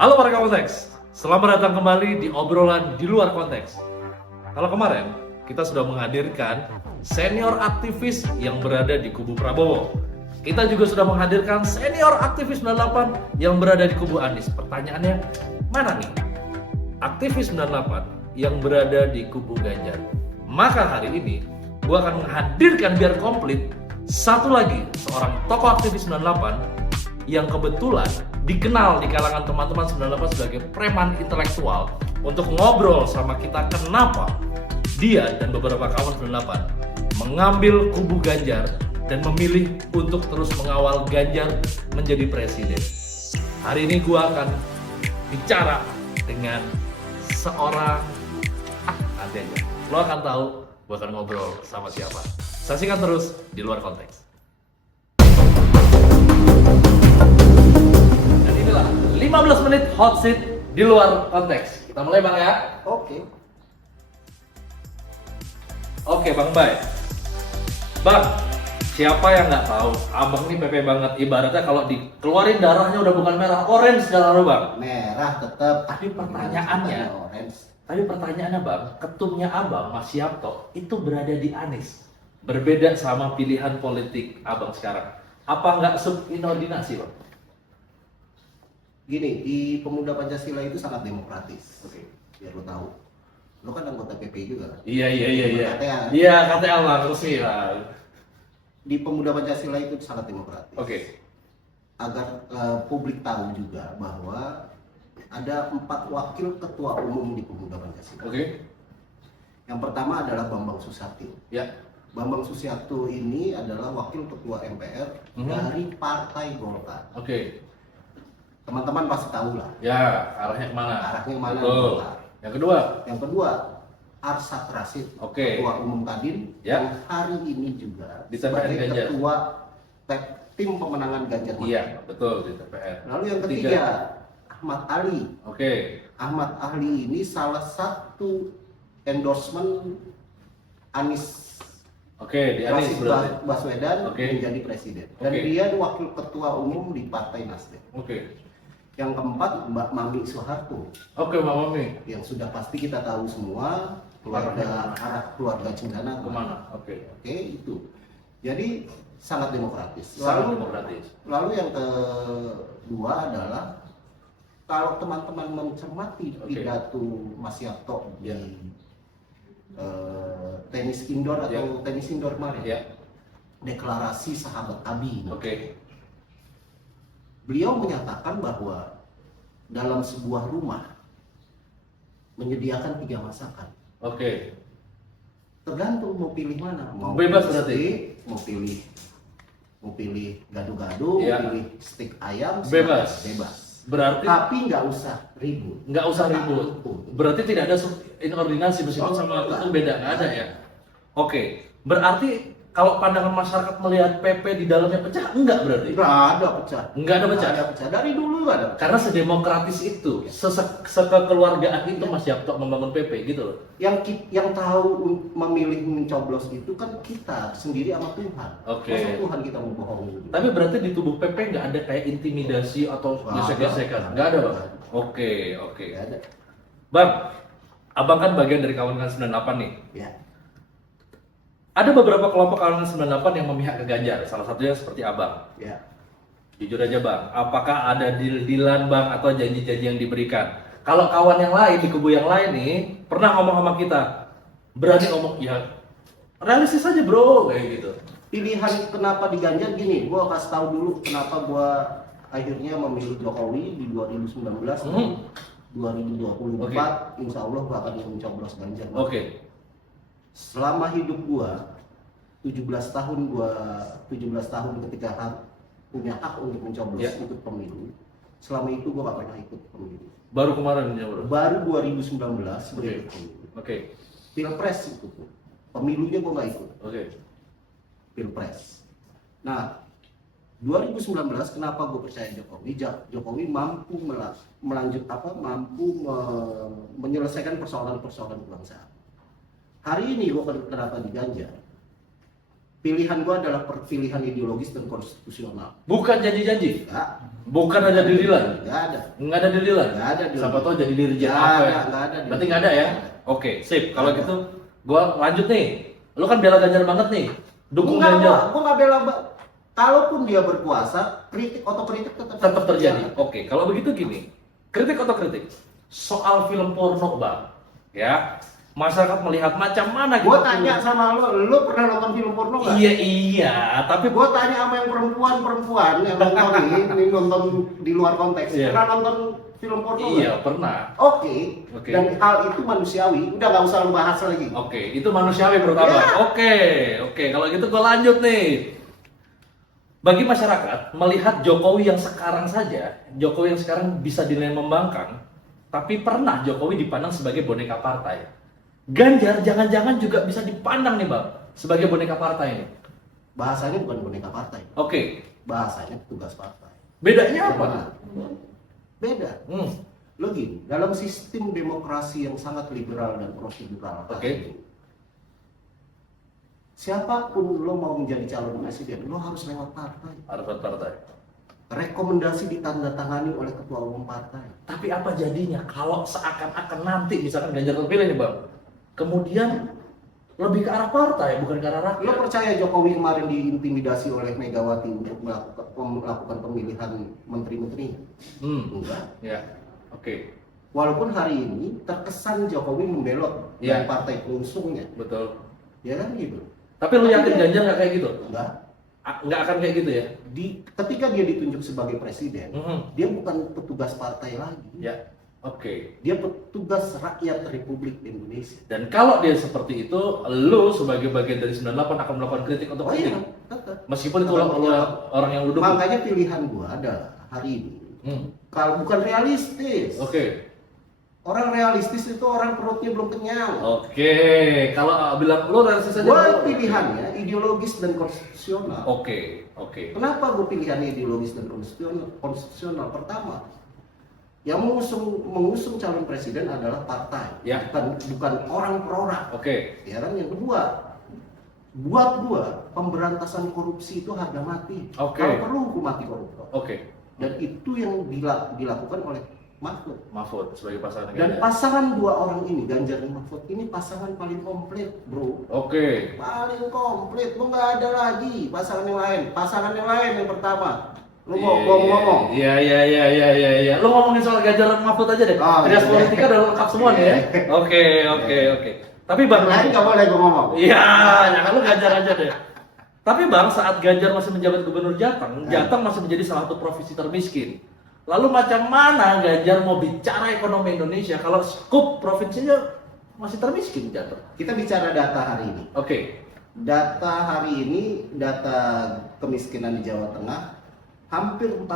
Halo warga konteks, selamat datang kembali di obrolan di luar konteks. Kalau kemarin kita sudah menghadirkan senior aktivis yang berada di kubu Prabowo. Kita juga sudah menghadirkan senior aktivis 98 yang berada di kubu Anies. Pertanyaannya, mana nih aktivis 98 yang berada di kubu Ganjar? Maka hari ini gua akan menghadirkan biar komplit satu lagi seorang tokoh aktivis 98 yang kebetulan dikenal di kalangan teman-teman 98 sebagai preman intelektual untuk ngobrol sama kita kenapa dia dan beberapa kawan 98 mengambil kubu Ganjar dan memilih untuk terus mengawal Ganjar menjadi presiden. Hari ini gua akan bicara dengan seorang nanti aja lo akan tahu gua akan ngobrol sama siapa. Saksikan terus di luar konteks. Dan inilah 15 menit hot seat di luar konteks. Kita mulai Bang ya. Oke. Oke Bang Bay. Bang, siapa yang nggak tahu Abang ini pepe banget. Ibaratnya kalau dikeluarin darahnya udah bukan merah, orange darah lo Bang. Merah tetap. Tapi pertanyaannya, Bang, ketumnya Abang Mas Yapto itu berada di Anies. Berbeda sama pilihan politik Abang sekarang. Apa nggak subordinasi Bang? Gini, di Pemuda Pancasila itu sangat demokratis. Oke. Biar lo tahu. Lo kan anggota PP juga kan? Iya. KTA. Iya, KTA Bang, resmi Bang. Di Pemuda Pancasila itu sangat demokratis. Oke. Agar publik tahu juga bahwa ada 4 wakil ketua umum di Pemuda Pancasila. Oke. Yang pertama adalah Bambang Susatyo. Ya. Bambang Susatyo ini adalah wakil ketua MPR dari Partai Golkar. Oke. Teman-teman pasti tahu lah. Ya, arahnya kemana? Arahnya kemana? Betul. Golkar. Yang kedua. Yang kedua, Arsad Rashid, Oke. Ketua Umum Kadin, Ya. yang hari ini juga Di TPN sebagai Ganjar. Ketua tim pemenangan Ganjar Mahfud. Iya, betul di TPR. Lalu yang ketiga, Ahmad Ali. Oke. Ahmad Ali ini salah satu endorsement Anies Oke, di Anies Rashid berarti. Baswedan Oke. menjadi presiden. Dan Oke. dia wakil ketua umum di Partai Nasdem. Oke. Yang keempat, Mbak Mami Soeharto, Oke, Mbak Mami. yang sudah pasti kita tahu semua arah keluarga Cendana Kemana? Oke. Oke, itu. Jadi sangat demokratis. Sangat demokratis. Lalu yang kedua adalah kalau teman-teman mencermati Oke. pidato Mas Yapto Ya. di tenis indoor atau Ya. tenis indoor kemarin, Ya. deklarasi sahabat Abi. Oke. Beliau menyatakan bahwa dalam sebuah rumah menyediakan 3 masakan. Oke. Tergantung mau pilih mana. Mau Bebas pilih berarti? steak, mau pilih gado-gado, Iya. mau pilih steak ayam, Bebas. bebas. Berarti Tapi nggak usah ribut. nggak usah ribut. Berarti tidak ada inordinasi meskipun Oh, sama enggak. itu beda, nggak ada ya. Oke. Berarti kalau pandangan masyarakat melihat PP di dalamnya pecah, enggak berarti? Nggak ada pecah. Enggak ada pecah. Nggak ada pecah. Dari dulu nggak ada pecah. Karena sedemokratis itu, sekekeluargaan itu Mas Yapto membangun PP gitu loh. Yang tahu memilih mencoblos itu kan kita sendiri sama Tuhan. Oke. Masa Tuhan kita mau bohong gitu? Tapi berarti di tubuh PP nggak ada kayak intimidasi atau Nggak gesek-gesekan? ada. Nggak ada Bang? Nggak ada. Oke. Nggak ada. Bang, Abang kan bagian dari kawan-kawan 98 nih. Ya. Ada beberapa kelompok kalangan 98 yang memihak ke Ganjar, salah satunya seperti Abang. Ya. Jujur aja Bang, apakah ada deal-dealan Bang atau janji-janji yang diberikan? Kalau kawan yang lain, di kubu yang lain nih, pernah ngomong sama kita, berani ngomong, ya realistis aja bro, kayak gitu. Pilihan kenapa di Ganjar gini, gua kasih tahu dulu kenapa gua akhirnya memilih Jokowi di 2019 dan 2024. Insya Allah gua akan mencoblos Ganjar. Oke. Selama hidup gua 17 tahun ketika punya hak untuk mencoblos Ya. ikut pemilu. Selama itu gua gak pernah ikut pemilu. Baru kemarin ya bro. Baru 2019 gua ikut pemilu. Oke. Pilpres itu tuh. Pemilunya gua gak ikut. Oke. Pilpres. Nah, 2019 kenapa gue percaya Jokowi? Jokowi mampu menyelesaikan persoalan-persoalan kebangsaan. Hari ini gue kenapa di Ganjar? Pilihan gua adalah pilihan ideologis dan konstitusional. Bukan janji-janji. Enggak, Bukan ada dirilan. enggak ada. Nggak ada dirilan. Nggak ada dirilan. Siapa tahu jadi dirjen Nggak apa ada, ya? nggak ada Berarti dirilan. nggak ada ya? Nggak ada. Oke, sip. Kalau gitu, gua lanjut nih. Lu kan bela Ganjar banget nih. Dukung Enggak, Ganjar. gua nggak bela. Kalaupun dia berkuasa, kritik otokritik Tetap terjadi. Oke, kalau begitu gini. Kritik atau kritik? Soal film porno, Bang. Ya. Masyarakat melihat macam mana Gua kita tanya sama lu pernah nonton film porno nggak? Iya, tapi Gua tanya sama yang perempuan yang nonton ini nonton di luar konteks. Iya. Pernah nonton film porno nggak? iya pernah. Oke. Oke. Dan hal itu manusiawi. Udah nggak usah lu bahas lagi. Oke, itu manusiawi pertama. Ya. Oke, kalau gitu gua lanjut nih. Bagi masyarakat melihat Jokowi yang sekarang saja, Jokowi yang sekarang bisa dinilai membangkang, tapi pernah Jokowi dipandang sebagai boneka partai. Ganjar jangan-jangan juga bisa dipandang nih Bang sebagai boneka partai ini. Bahasanya bukan boneka partai. Oke, Bahasanya tugas partai. bedanya apa? Nah, beda. Lo gini, dalam sistem demokrasi yang sangat liberal dan prosedural Oke. ini, siapapun lo mau menjadi calon presiden, lo harus lewat partai. Harus partai. Rekomendasi ditandatangani oleh ketua umum partai. Tapi apa jadinya kalau seakan-akan nanti misalkan Ganjar terpilih nih Bang, kemudian lebih ke arah partai bukan ke arah rakyat? Lo percaya Jokowi kemarin diintimidasi oleh Megawati untuk melakukan pemilihan menteri-menteri? Enggak. Ya, oke, Walaupun hari ini terkesan Jokowi membelot Iya. dari partai pengusungnya, betul. ya kan gitu. Tapi lu yakin Ganjar nggak kayak gitu? Enggak. Nggak akan kayak gitu ya? Ketika dia ditunjuk sebagai presiden, Mhm. dia bukan petugas partai lagi. Ya, oke. Dia petugas rakyat Republik Indonesia. Dan kalau dia seperti itu, lu sebagai bagian dari 98 akan melakukan kritik atau Oh kritik? iya, tetap. Meskipun itu orang yang lu dukung. Makanya pilihan gua adalah hari ini. Kalau bukan realistis. Oke. Orang realistis itu orang perutnya belum kenyang. Oke, kalau bilang lu realistis saja. Gua pilihannya ideologis dan konstitusional. Oke. Kenapa gue pilihannya ideologis dan konstitusional? Pertama, yang mengusung calon presiden adalah partai, Ya. bukan orang per orang. Oke. Ya kan? Yang kedua, buat gua pemberantasan korupsi itu harga mati. Oke. Kalau perlu hukum mati koruptor. Oke. Dan itu yang dilakukan oleh Mahfud. Mahfud sebagai pasangan Dan Ganjar. pasangan dua orang ini, Ganjar dan Mahfud, ini pasangan paling komplit, bro. Oke. Paling komplit, lu nggak ada lagi pasangan yang lain. Pasangan yang lain yang pertama, lu mau ngomong. Iya. Lu ngomongin soal Ganjar dan Mahfud aja deh. Oh, Trias iya. politika udah lengkap semua nih ya. Oke. Tapi Bang, Yang lain nggak boleh gue ngomong. iya, jangan lu Ganjar aja deh. Tapi Bang, saat Ganjar masih menjabat gubernur Jateng, Jateng masih menjadi salah satu provinsi termiskin. Lalu macam mana Ganjar mau bicara ekonomi Indonesia kalau skup provinsinya masih termiskin Jateng? Kita bicara data hari ini. Oke. Data hari ini, data kemiskinan di Jawa Tengah, hampir 40%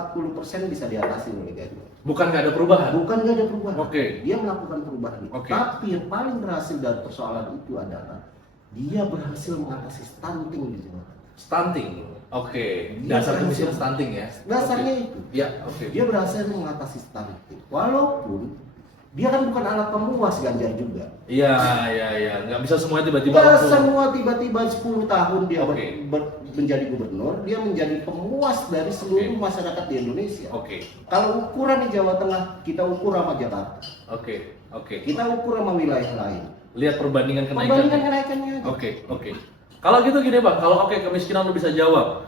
bisa diatasi oleh Ganjar. Bukan nggak ada perubahan? Bukan nggak ada perubahan. Oke. Dia melakukan perubahan. Oke. Tapi yang paling berhasil dari persoalan itu adalah dia berhasil mengatasi stunting di Jawa Tengah. Stunting. Oke. Iya, Dasar berhasil. kemiskinan stunting ya. Dasarnya Oke. itu. Ya, oke. Dia berhasil mengatasi stunting. Walaupun dia kan bukan alat pemuas Ganjar juga. Iya. Nggak bisa semuanya tiba-tiba Nggak langsung. semua tiba-tiba 10 tahun dia Oke. menjadi gubernur, dia menjadi pemuas dari seluruh masyarakat di Indonesia. Oke. Kalau ukuran di Jawa Tengah, kita ukur sama Jakarta. Oke. Kita ukur sama wilayah lain. Lihat perbandingan kenaikan. Perbandingan kenaikannya aja. Oke. Kalau gitu gini Bang, kalau oke kemiskinan lu bisa jawab.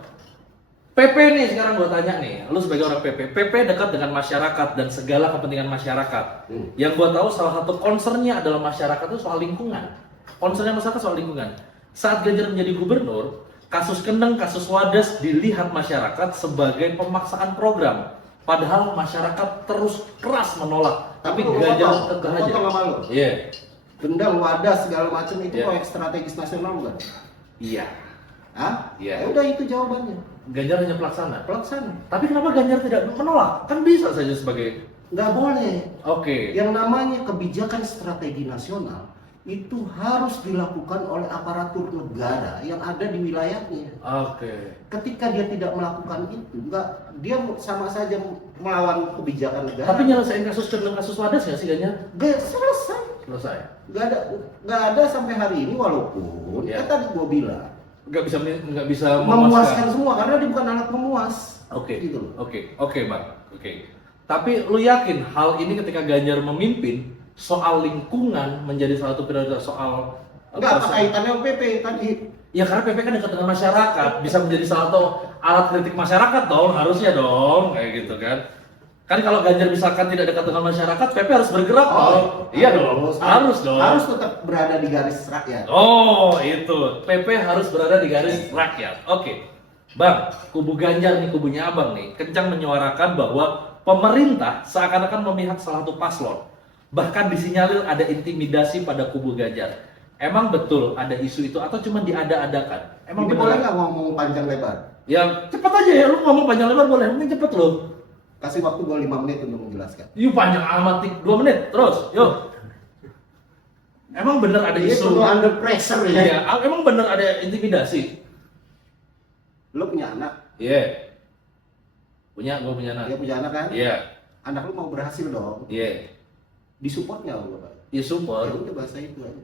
PP nih sekarang gua tanya nih, lu sebagai orang PP dekat dengan masyarakat dan segala kepentingan masyarakat. Yang gua tahu salah satu concernnya adalah masyarakat itu soal lingkungan. Concernnya masyarakat soal lingkungan. Saat Ganjar menjadi gubernur, kasus Kendeng, kasus Wadas dilihat masyarakat sebagai pemaksaan program. Padahal masyarakat terus keras menolak. Tapi Lu Ganjar potong tegar aja. sama lu. Iya. Kendang, Wadas, segala macam itu Iya. proyek strategis nasional bukan? Iya. Hah? Iya. Ya udah itu jawabannya. Ganjar hanya pelaksana. Pelaksana. Tapi kenapa Ganjar tidak menolak? Kan bisa saja sebagai. Nggak boleh. Oke. Yang namanya kebijakan strategi nasional itu harus dilakukan oleh aparatur negara yang ada di wilayahnya. Oke. Ketika dia tidak melakukan itu, dia sama saja melawan kebijakan negara. Tapi nyelesain kasus Kendeng, kasus Wadas nggak sih Ganjar? Nggak selesai. Selesai. Nggak ada sampai hari ini, walaupun Ya. kan tadi gua bilang nggak bisa memuaskan semua karena dia bukan anak memuas. Oke, Gitu loh. oke, Bang. Oke. Tapi lu yakin hal ini ketika Ganjar memimpin soal lingkungan menjadi salah satu prioritas soal Enggak apa kaitannya sama PP tadi. ya karena PP kan dekat dengan masyarakat, bisa menjadi salah satu alat kritik masyarakat dong, harusnya dong, kayak gitu kan. Kan kalau Ganjar misalkan tidak dekat dengan masyarakat, PP harus bergerak dong. Iya dong, harus dong. Harus tetap berada di garis rakyat. Oh, itu. PP harus berada di garis rakyat. Oke. Bang, kubu Ganjar nih, kubunya Abang nih, kencang menyuarakan bahwa pemerintah seakan-akan memihak salah satu paslon. Bahkan disinyalir ada intimidasi pada kubu Ganjar. Emang betul ada isu itu atau cuma diada-adakan? Emang Ini betul? boleh nggak ngomong panjang lebar? Ya cepet aja ya, lu ngomong panjang lebar boleh, mungkin cepet lo. Kasih waktu gua 5 menit untuk menjelaskan. Yuk panjang amat, 2 menit, terus, yuk. Emang bener ada Ini isu? perlu under pressure ya. Iya, emang bener ada intimidasi? Lo punya anak, Iya. Gue punya anak. dia punya anak kan? Iya. Anak lu mau berhasil dong. Iya. Disupport nggak lo, Pak? Ya Ya support. udah bahasa itu aja.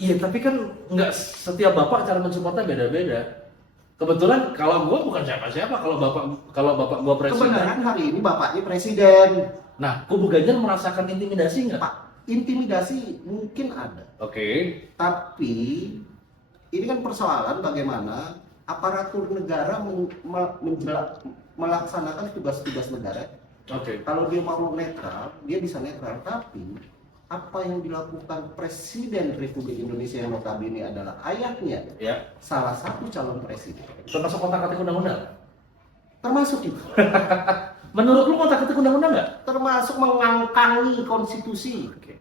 Iya, tapi kan nggak setiap bapak cara mensupportnya beda-beda. Kebetulan kalau gue bukan siapa-siapa, kalau bapak gue presiden. Kebenaran hari ini bapaknya presiden. Nah, kubu Ganjar merasakan intimidasi nggak? Pak, intimidasi mungkin ada. Oke. Tapi ini kan persoalan bagaimana aparatur negara melaksanakan tugas-tugas negara. Oke. Kalau dia mau netral, dia bisa netral. Tapi apa yang dilakukan Presiden Republik Indonesia yang notabene adalah ayahnya, Ya. salah satu calon presiden, Termasuk kotak-katik undang-undang. termasuk itu, Menurut lu kotak-katik undang-undang nggak? termasuk mengangkangi konstitusi. Oke.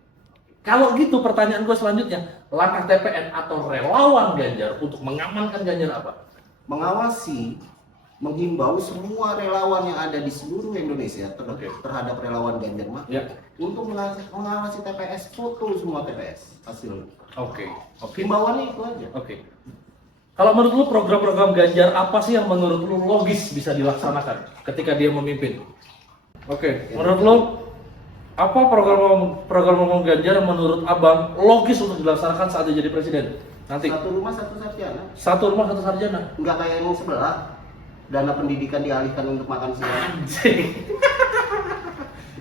Kalau gitu pertanyaan gue selanjutnya, langkah TPN atau relawan Ganjar untuk mengamankan Ganjar apa? Mengawasi, menghimbau semua relawan yang ada di seluruh Indonesia Oke. terhadap relawan Ganjar Mahfud Ya. untuk mengawasi TPS, foto semua TPS hasil. Oke. Oke. Himbauannya itu aja. Oke. Kalau menurut lu program-program Ganjar apa sih yang menurut lu logis bisa dilaksanakan ketika dia memimpin? Oke. Menurut lu apa program Ganjar yang menurut Abang logis untuk dilaksanakan saat dia jadi presiden? Nanti Satu rumah satu sarjana, satu rumah satu sarjana. nggak kayak yang sebelah. Dana pendidikan dialihkan untuk makan siang. Anjing.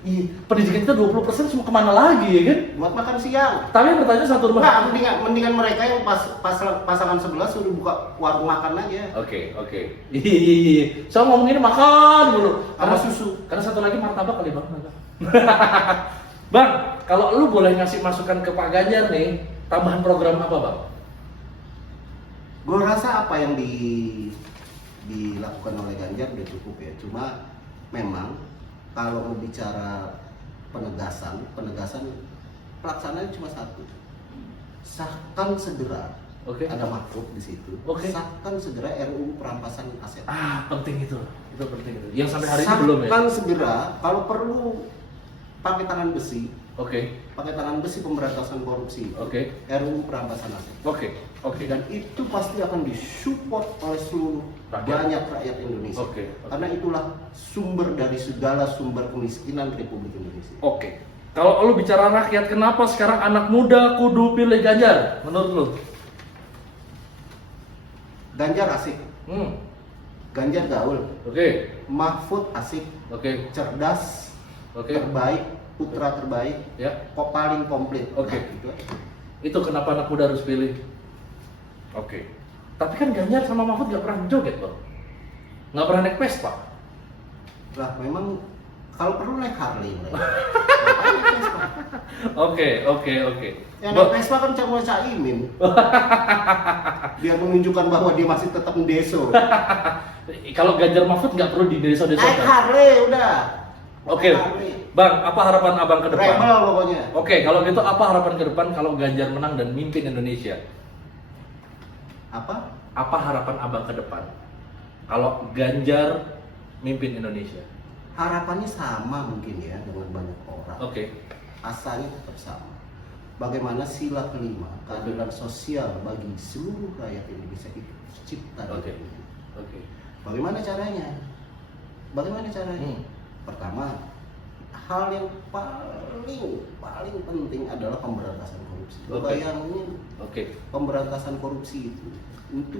Iya, pendidikan kita 20% cuma kemana lagi ya kan? Buat makan siang. Tapi yang bertanya satu rumah. Nah, mendingan mereka yang pasangan sebelah suruh buka warung makan aja. Oke. Iya. So ngomongin makan dulu. Sama susu. Karena satu lagi martabak kali bang. Bang, kalau lu boleh ngasih masukan ke Pak Ganjar nih, tambahan program apa bang? Gue rasa apa yang dilakukan oleh Ganjar udah cukup ya. Cuma memang kalau mau bicara penegasan pelaksanaan cuma satu. Sahkan segera. Oke. Ada Mahfud di situ. Oke. Sahkan segera RUU perampasan aset. Penting itu penting itu. Yang sampai hari ini belum ya? Sahkan segera, kalau perlu pakai tangan besi, Oke. pakai tangan besi pemberantasan korupsi. Oke. RUU perampasan aset. Oke. Dan itu pasti akan disupport oleh seluruh Rakyat. banyak rakyat Indonesia. Oke. Karena itulah sumber dari segala sumber kemiskinan Republik Indonesia. Oke. Kalau lu bicara rakyat, kenapa sekarang anak muda kudu pilih Ganjar? Menurut lu? Ganjar asik, Ganjar gaul, Oke. Mahfud asik, Oke. cerdas, Oke. terbaik, putra terbaik, Ya. kok paling komplit. Oke. Nah, gitu aja. Itu kenapa anak muda harus pilih. Oke. Tapi kan Ganjar sama Mahfud nggak pernah joget bang, nggak pernah naik Vespa. Lah memang kalau perlu naik Harley. Oke. Yang naik Vespa kan cuma Caimin. Biar menunjukkan bahwa dia masih tetap mendeso. Kalau Ganjar Mahfud nggak perlu di desa Naik Harley udah. Oke, Naik Harley. Bang, apa harapan abang ke depan? Rebel pokoknya. Oke, kalau gitu apa harapan ke depan kalau Ganjar menang dan mimpin Indonesia? Apa? Apa harapan abang ke depan kalau Ganjar mimpin Indonesia? Harapannya sama mungkin ya dengan banyak orang. Oke. Asalnya tetap sama. Bagaimana sila kelima, keadilan sosial bagi seluruh rakyat Indonesia itu tercipta. di Oke. Republik. Oke. Bagaimana caranya? Hmm. Pertama, hal yang paling penting adalah pemberantasan korupsi. Lo Oke. bayangin Oke. pemberantasan korupsi itu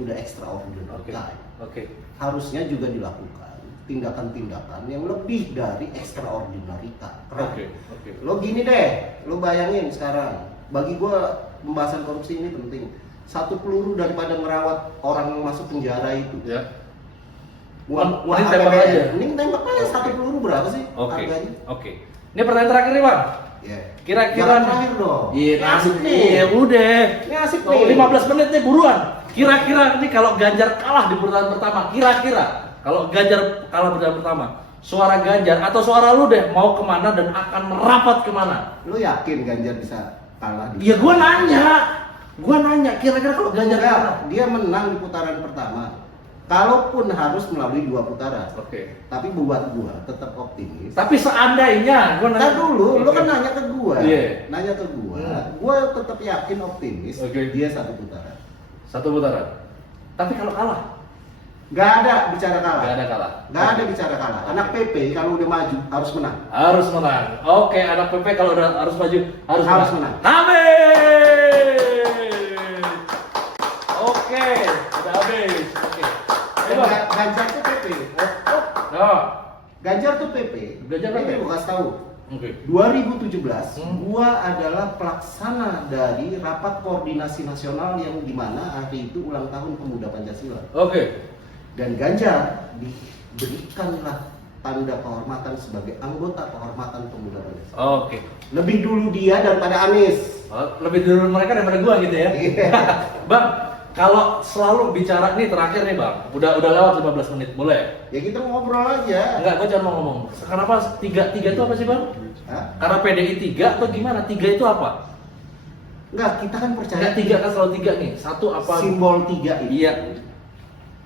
udah extraordinary. Oke. Harusnya juga dilakukan tindakan-tindakan yang lebih dari extraordinary. Oke. Lo gini deh, lo bayangin sekarang, bagi gua pembahasan korupsi ini penting. Satu peluru daripada merawat orang yang masuk penjara itu. Ya. Mending tembak aja. Mending tembak aja. Satu peluru berapa sih harganya? Oke. Ini pertanyaan terakhir nih, Bang. Ya. Kira-kira Jangan terakhir dong. Iya, Ini asik nih. Iya, udah. Ini asik Oh, nih. 15 menit nih buruan. Kira-kira ini kalau Ganjar kalah di putaran pertama, kira-kira kalau Ganjar kalah di putaran pertama, suara Ganjar atau suara lu deh mau kemana dan akan merapat kemana? Lo yakin Ganjar bisa kalah di? Iya, gua nanya, kira-kira kalau Ganjar kalah. Dia menang di putaran pertama. Kalaupun harus melalui 2 putaran. Oke. Tapi buat gua tetap optimis. Tapi seandainya gua Ntar dulu, lo Oke. kan nanya ke gua. Iya. Nanya ke gua. Gua tetap yakin optimis. Oke. Dia 1 putaran. Satu putaran. Tapi kalau kalah, Gak ada bicara kalah. nggak ada kalah. Gak ada bicara kalah. Anak PP kalau udah maju harus menang. Harus menang. Oke, anak PP kalau udah harus maju harus menang. Habis. Oke, udah habis. Oke. Coba. Ganjar tuh PP. Nah, Ganjar tuh PP. Ganjar PP. Ini gua kasih tahu. oke. 2017, gua adalah pelaksana dari rapat koordinasi nasional yang dimana hari itu ulang tahun Pemuda Pancasila. Oke. Dan Ganjar diberikanlah tanda kehormatan sebagai anggota kehormatan Pemuda Pancasila. Oke. Lebih dulu dia daripada Anies. Oh, lebih dulu mereka daripada gua gitu ya. Iya. Bang, kalau selalu bicara nih terakhir nih, Bang. Udah lewat 15 menit, boleh? Ya kita ngobrol aja. Enggak, gua cuma mau ngomong. Kenapa tiga itu apa sih, Bang? Hah? Karena PDI 3 atau gimana? 3 itu apa? Enggak, kita kan percaya Enggak 3 kan selalu 3 nih. Satu apa? simbol 3 ini Iya.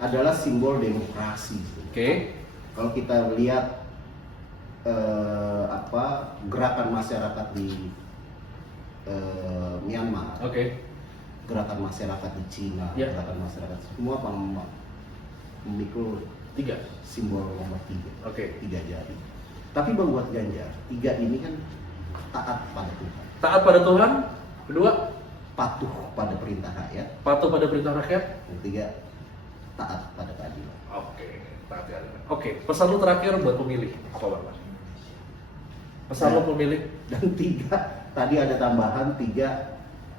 adalah simbol demokrasi. Oke. Kalau kita lihat gerakan masyarakat di Myanmar, Oke. gerakan masyarakat di Cina, Ya. gerakan masyarakat semua memikul 3. simbol nomor 3, Oke. 3 jari. Tapi buat Ganjar, 3 ini kan taat pada Tuhan, Taat pada Tuhan. Kedua, patuh pada perintah rakyat. patuh pada perintah rakyat. Yang ketiga, taat pada keadilan. Oke. Taat pada. Oke. Pesan lu terakhir buat pemilih apa, Bang? Pesan Ya. lu pemilih. Dan 3, tadi ada tambahan 3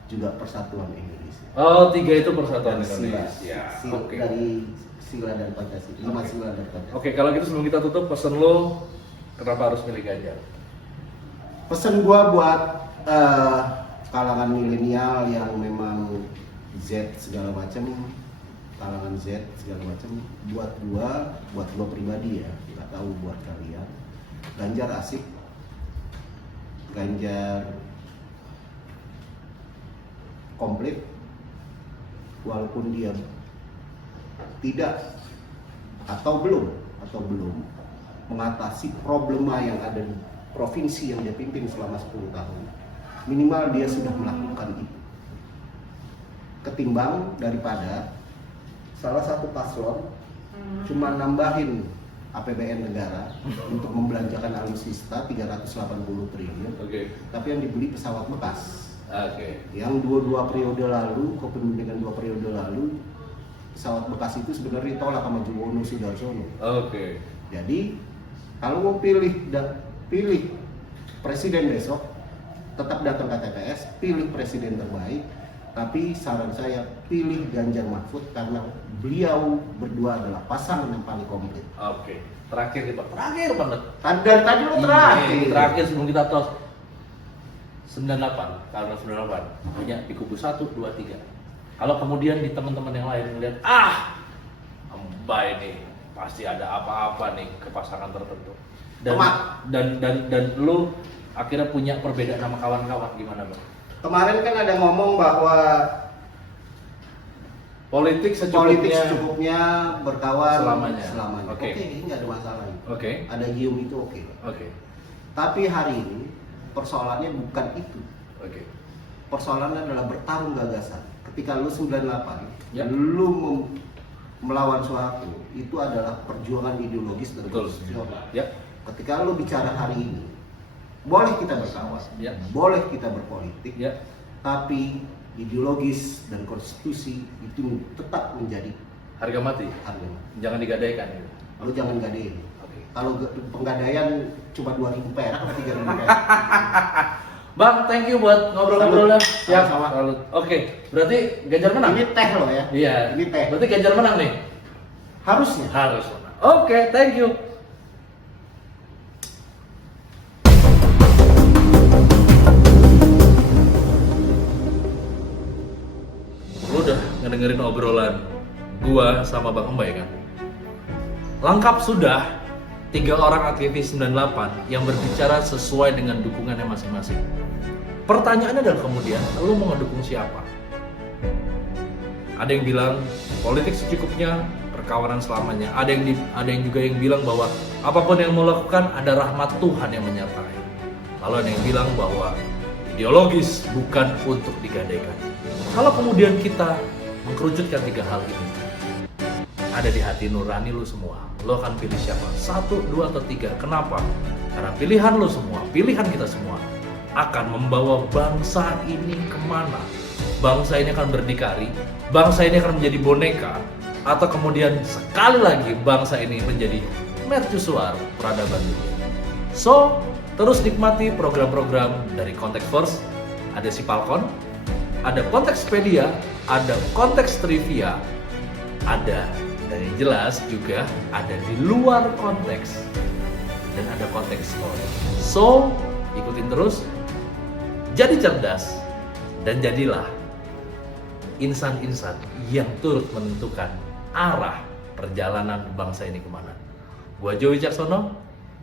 juga persatuan Indonesia. Oh, 3 itu persatuan Dari sila, Indonesia. sila- Oke. dari sila dan Pancasila, 5 Oke. sila dan Pancasila. Oke, kalau gitu sebelum kita tutup, pesan lu kenapa harus milih Ganjar? Pesan gua buat kalangan milenial yang memang Z segala macam, kalangan Z segala macam, buat gua pribadi ya, nggak tahu buat kalian. Ganjar asik, Ganjar komplit, walaupun dia tidak atau belum mengatasi problema yang ada di provinsi yang dia pimpin selama 10 tahun, minimal dia sudah melakukan itu, ketimbang daripada salah satu paslon cuma nambahin APBN negara untuk membelanjakan alutsista 380 triliun, Oke. tapi yang dibeli pesawat bekas. Oke. Yang dua periode lalu, kepemimpinan 2 periode lalu, pesawat bekas itu sebenarnya ditolak sama Juwono Sudarsono. Oke. Jadi kalau mau pilih presiden besok, tetap datang ke TPS, pilih presiden terbaik. Tapi saran saya pilih Ganjar Mahfud karena beliau berdua adalah pasangan yang paling komplit. Oke. Terakhir nih, Bang. Terakhir banget. Dan tadi lo terakhir. Ini terakhir sebelum kita tos 98, karena 98 punya di kubu 1, 2, 3. Kalau kemudian di teman-teman yang lain melihat Mbak ini pasti ada apa-apa nih ke pasangan tertentu. Dan lu akhirnya punya perbedaan sama kawan-kawan, gimana, Bang? Kemarin kan ada ngomong bahwa Politik politik secukupnya. secukupnya berkawan Selamanya. Oke, Oke. ini nggak ada masalah. Oke. Ada gium itu oke. Oke. Tapi hari ini persoalannya bukan itu. Oke. Persoalannya adalah bertarung gagasan. Ketika lu 98, Ya. lu melawan Soeharto, itu adalah perjuangan ideologis dan Betul. konstitusional. Ya. Ketika lu bicara hari ini, boleh kita berkawan, Ya. boleh kita berpolitik, Ya. tapi ideologis dan konstitusi itu tetap menjadi Harga mati. harga. Jangan digadaikan. Gitu. Lalu jangan gadein. Oke. Kalau penggadaian cuma 2.000 perak atau 3.000 perak. Bang, thank you buat ngobrol-ngobrolnya. Siap. Sama-sama. Salut. Oke, berarti Ganjar menang. Ini teh loh ya. Iya. Ini teh. Berarti Ganjar menang nih. Harusnya. Harus menang. Oke, thank you. Lu udah ngedengerin obrolan gua sama Bang Embai kan? Lengkap sudah 3 orang aktivis 98 yang berbicara sesuai dengan dukungannya masing-masing. Pertanyaannya adalah kemudian, lu mau ngedukung siapa? Ada yang bilang politik secukupnya, perkawanan selamanya. Ada yang juga yang bilang bahwa apapun yang mau lakukan ada rahmat Tuhan yang menyertai. Lalu ada yang bilang bahwa ideologis bukan untuk digadaikan. Kalau kemudian kita mengkerucutkan 3 hal ini, ada di hati nurani lu semua. Lo akan pilih siapa? 1, 2, atau 3. Kenapa? Karena pilihan lu semua, pilihan kita semua akan membawa bangsa ini kemana? Bangsa ini akan berdikari, bangsa ini akan menjadi boneka, atau kemudian sekali lagi bangsa ini menjadi mercusuar peradaban dunia. So, terus nikmati program-program dari Konteks Force. Ada Sipalkon, ada Kontekspedia, ada Konteks Trivia, ada, dan yang jelas juga ada di luar konteks, dan ada Konteks Force. So, ikutin terus, jadi cerdas, dan jadilah insan-insan yang turut menentukan arah perjalanan bangsa ini kemana. Gua Joey Caksono,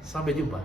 sampai jumpa.